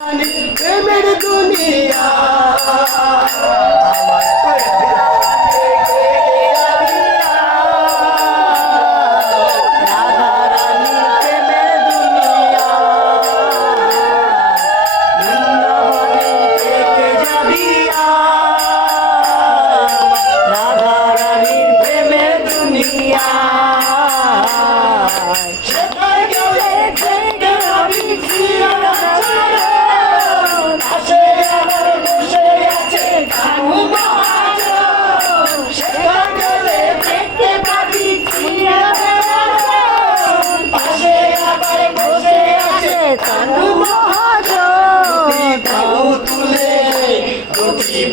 প্রেমের দুনিয়া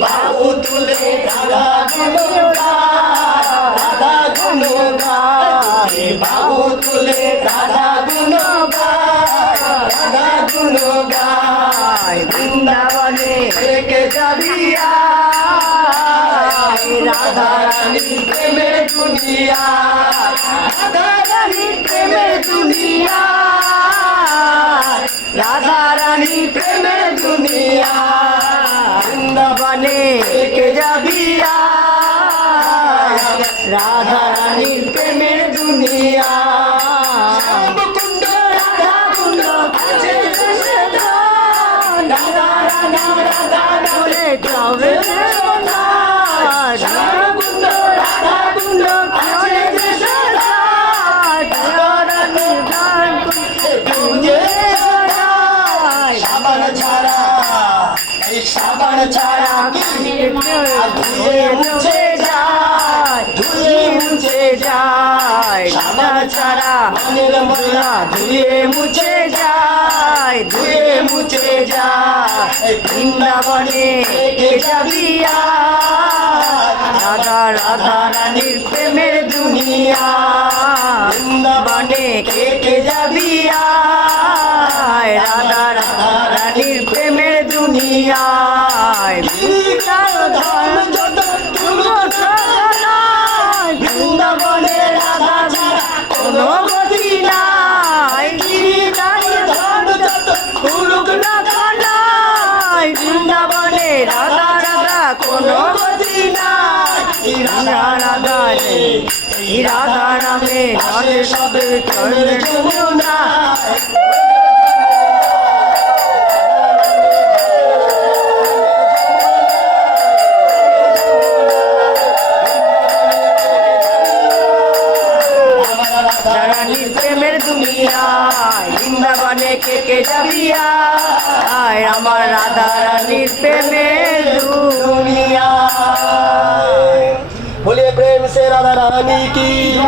বাবু তুলে রাধা গুণগান বাবু তুলে রাধা গুণগান বৃন্দাবনে থেকে যাবি রাধা রানী প্রেমের দুনিয়া রাধা রানী প্রেমের দুনিয়া রাধা রানী প্রেমের দুনিয়া বৃন্দাবনে থেকে যাবি রাধা রানীর প্রেমের দুনিয়া কুণ্ড রাধা কুণ্ড রাধা রাধা রাধা বলে যাবে রাধা কুণ্ড রাধা কুণ্ড সাবান ছাড়া এই সাবান ছাড়া ধুয়ে মুছে যায় সাবান ছাড়া মনের ময়লা ধুয়ে মুছে যায় বৃন্দাবনে থেকে যাবি রাধা রাধা রানীর প্রেমের দুনিয়া বৃন্দাবনে থেকে যাবি রাধা রাধা রানীর প্রেমের দুনিয়ায় বৃন্দাবনে রাধা ছাড়া কোনো গতি নাই বৃন্দাবনে রাধা রাধা কোনো গতি নাই রাধা রাধা এই রাধা নামে রাধে সবে চলে যমুনা রানীর প্রেমের দুনিয়ায় বৃন্দাবনে কে যাবি আমার রাধা রানীর প্রেমের দুনিয়া বলে প্রেম সে রাধা রানী কি।